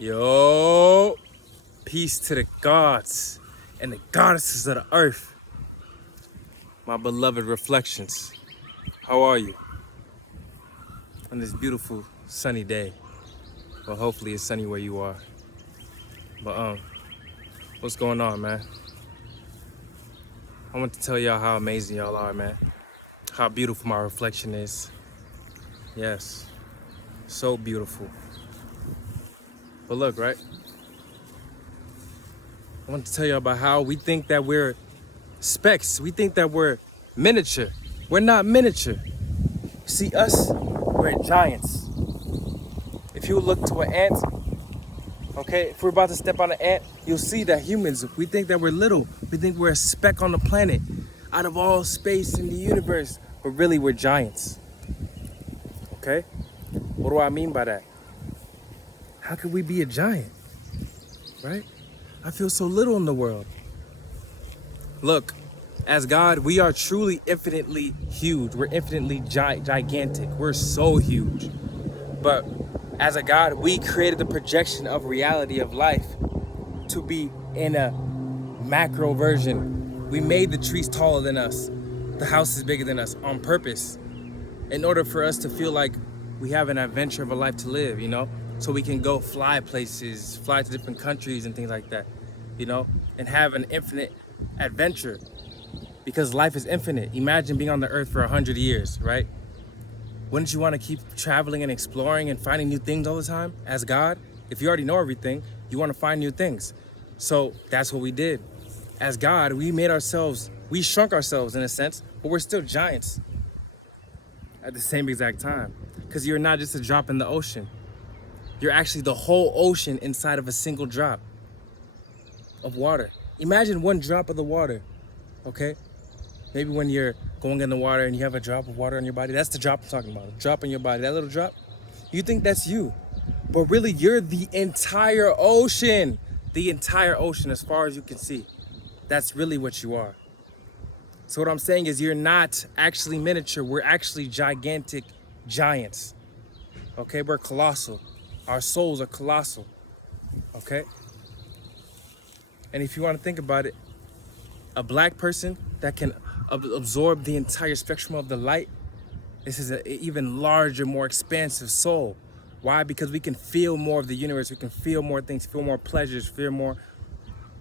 Yo, peace to the gods and the goddesses of the earth. My beloved reflections, how are you on this beautiful sunny day? Well, hopefully it's sunny where you are. But what's going on, man? I want to tell y'all how amazing y'all are, man. How beautiful my reflection is. Yes, so beautiful. But look, right? I want to tell you about how we think that we're specks. We think that we're miniature. We're not miniature. See, us, we're giants. If you look to an ant, okay, if we're about to step on an ant, you'll see that humans, we think that we're little. We think we're a speck on the planet, out of all space in the universe, but really we're giants. Okay? What do I mean by that? How could we be a giant? Right? I feel so little in the world. Look, as God, we are truly infinitely huge. We're infinitely gigantic. We're so huge. But as a God, we created the projection of reality of life to be in a macro version. We made the trees taller than us. The house is bigger than us on purpose, in order for us to feel like we have an adventure of a life to live, you know? So we can go fly places, fly to different countries and things like that, you know? And have an infinite adventure, because life is infinite. Imagine being on the earth for 100 years, right? Wouldn't you want to keep traveling and exploring and finding new things all the time? As God, if you already know everything, you want to find new things. So that's what we did. As God, we shrunk ourselves in a sense, but we're still giants at the same exact time. Because you're not just a drop in the ocean. You're actually the whole ocean inside of a single drop of water. Imagine one drop of the water, okay? Maybe when you're going in the water and you have a drop of water on your body, that's the drop I'm talking about. A drop in your body, that little drop, you think that's you. But really, you're the entire ocean. The entire ocean as far as you can see. That's really what you are. So what I'm saying is you're not actually miniature. We're actually gigantic giants. Okay, we're colossal. Our souls are colossal. Okay? And if you want to think about it, a black person that can absorb the entire spectrum of the light, this is an even larger, more expansive soul. Why? Because we can feel more of the universe. We can feel more things, feel more pleasures, feel more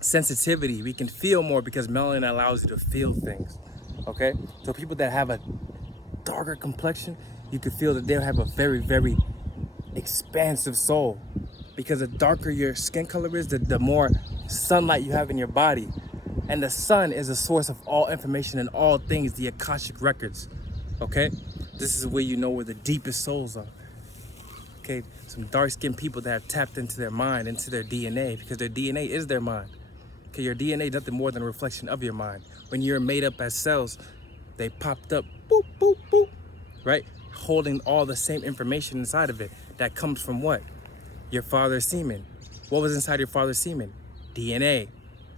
sensitivity. We can feel more because melanin allows you to feel things. Okay? So people that have a darker complexion, you can feel that they'll have a very, very expansive soul. Because the darker your skin color is, the more sunlight you have in your body. And the sun is a source of all information and all things, the Akashic records. Okay? This is where you know where the deepest souls are. Okay? Some dark-skinned people that have tapped into their mind, into their DNA, because their DNA is their mind. Okay, your DNA is nothing more than a reflection of your mind. When you're made up as cells, they popped up, boop, boop, boop, right? Holding all the same information inside of it. That comes from what? Your father's semen. What was inside your father's semen? DNA.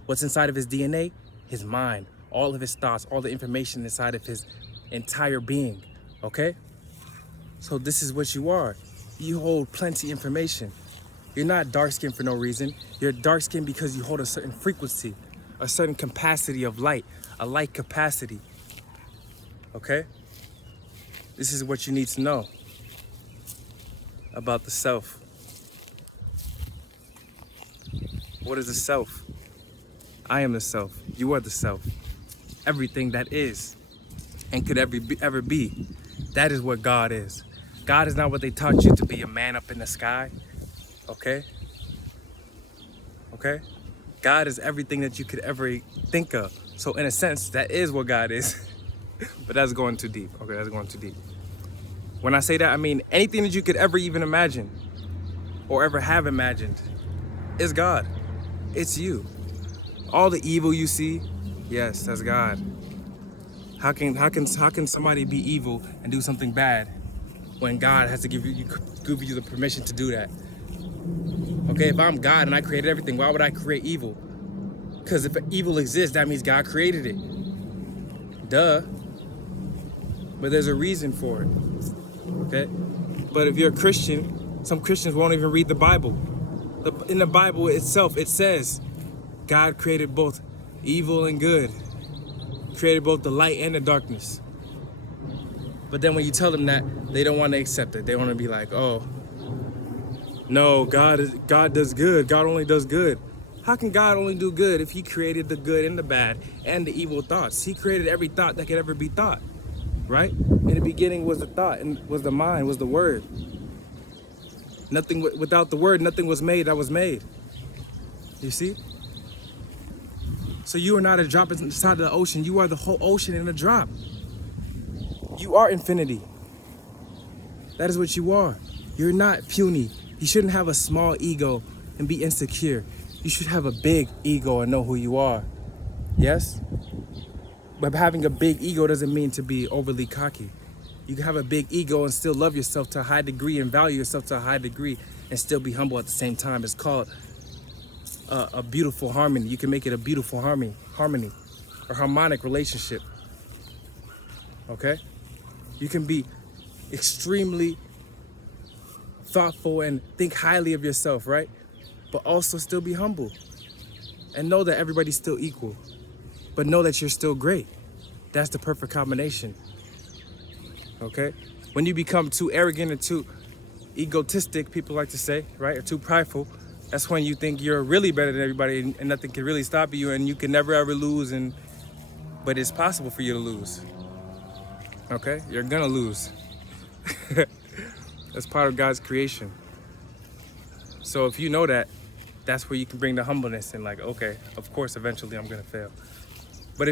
What's inside of his DNA? His mind. All of his thoughts, all the information inside of his entire being, okay? So this is what you are. You hold plenty information. You're not dark-skinned for no reason. You're dark-skinned because you hold a certain frequency, a certain capacity of light, a light capacity, okay? This is what you need to know about the self. What is the self? I am the self. You are the self. Everything that is and could ever be. That is what God is. God is not what they taught you to be, a man up in the sky. Okay? Okay? God is everything that you could ever think of. So in a sense, that is what God is. But that's going too deep. Okay, that's going too deep. When I say that, I mean anything that you could ever even imagine or ever have imagined is God. It's you. All the evil you see, yes, that's God. How can somebody be evil and do something bad when God has to give you the permission to do that? Okay, if I'm God and I created everything, why would I create evil? Because if evil exists, that means God created it. Duh. But there's a reason for it. Okay? But if you're a Christian, some Christians won't even read the Bible. In the Bible itself, it says God created both evil and good, created both the light and the darkness. But then when you tell them that, they don't want to accept it. They want to be like, oh, no, God does good. God only does good. How can God only do good if he created the good and the bad and the evil thoughts? He created every thought that could ever be thought, right? In the beginning was the thought, and was the mind, was the word. Nothing without the word, nothing was made that was made. You see? So you are not a drop inside of the ocean. You are the whole ocean in a drop. You are infinity. That is what you are. You're not puny. You shouldn't have a small ego and be insecure. You should have a big ego and know who you are. Yes? But having a big ego doesn't mean to be overly cocky. You can have a big ego and still love yourself to a high degree and value yourself to a high degree and still be humble at the same time. It's called a beautiful harmony. You can make it a beautiful harmony or harmonic relationship. Okay? You can be extremely thoughtful and think highly of yourself, right? But also still be humble and know that everybody's still equal, but know that you're still great. That's the perfect combination. Okay? When you become too arrogant and too egotistic, people like to say, right? Or too prideful, that's when you think you're really better than everybody and nothing can really stop you and you can never ever lose, but it's possible for you to lose. Okay? You're gonna lose. That's part of God's creation. So if you know that, that's where you can bring the humbleness and like, okay, of course, eventually I'm gonna fail. But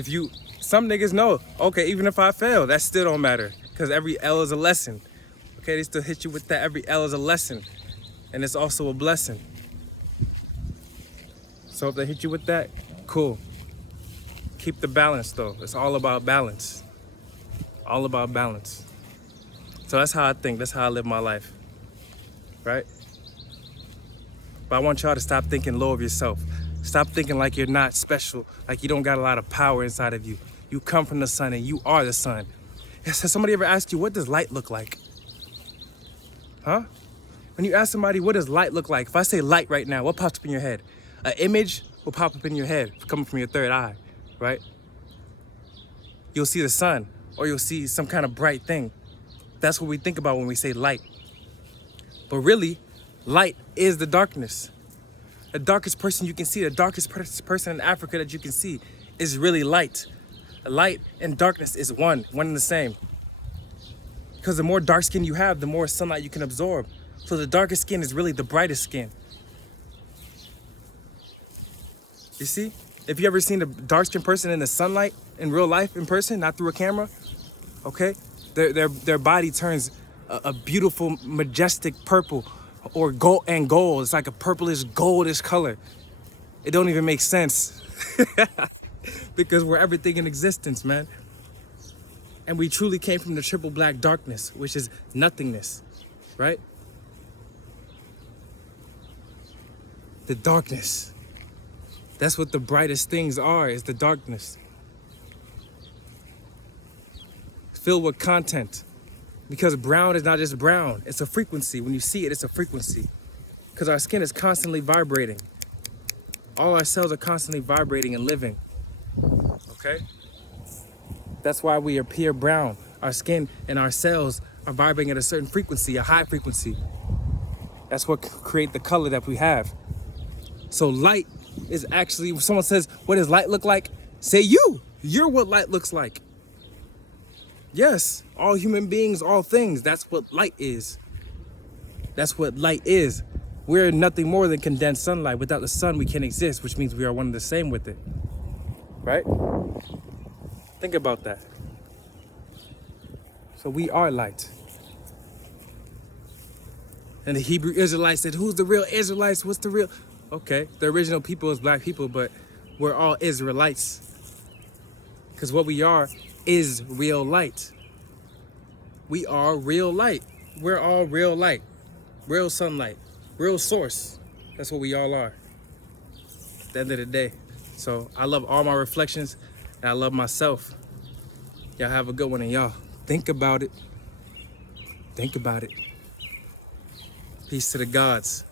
some niggas know, okay, even if I fail, that still don't matter because every L is a lesson. Okay, they still hit you with that. Every L is a lesson and it's also a blessing. So if they hit you with that, cool. Keep the balance though. It's all about balance. All about balance. So that's how I think. That's how I live my life. Right? But I want y'all to stop thinking low of yourself. Stop thinking like you're not special, like you don't got a lot of power inside of you. You come from the sun and you are the sun. Has somebody ever asked you, what does light look like? Huh? When you ask somebody, what does light look like? If I say light right now, what pops up in your head? An image will pop up in your head coming from your third eye, right? You'll see the sun or you'll see some kind of bright thing. That's what we think about when we say light. But really, light is the darkness. The darkest person you can see, the darkest person in Africa that you can see is really light. Light and darkness is one and the same. Because the more dark skin you have, the more sunlight you can absorb. So the darkest skin is really the brightest skin. You see? If you ever seen a dark-skinned person in the sunlight in real life, in person, not through a camera, okay? Their body turns a beautiful, majestic purple or gold. It's like a purplish, goldish color. It don't even make sense because we're everything in existence, man. And we truly came from the triple black darkness, which is nothingness, right? The darkness. That's what the brightest things are, is the darkness. Filled with content. Because brown is not just brown, it's a frequency. When you see it, it's a frequency. Because our skin is constantly vibrating. All our cells are constantly vibrating and living. Okay? That's why we appear brown. Our skin and our cells are vibrating at a certain frequency, a high frequency. That's what creates the color that we have. So light is actually, when someone says, what does light look like? Say you. You're what light looks like. Yes, all human beings, all things, that's what light is. That's what light is. We're nothing more than condensed sunlight. Without the sun, we can't exist, which means we are one and the same with it. Right? Think about that. So we are light. And the Hebrew Israelites said, who's the real Israelites? What's the real? Okay, the original people is black people, but we're all Israelites. Because what we are is real light. We are real light. We're all real light. Real sunlight. Real source. That's what we all are. At the end of the day. So I love all my reflections and I love myself. Y'all have a good one and y'all think about it. Think about it. Peace to the gods.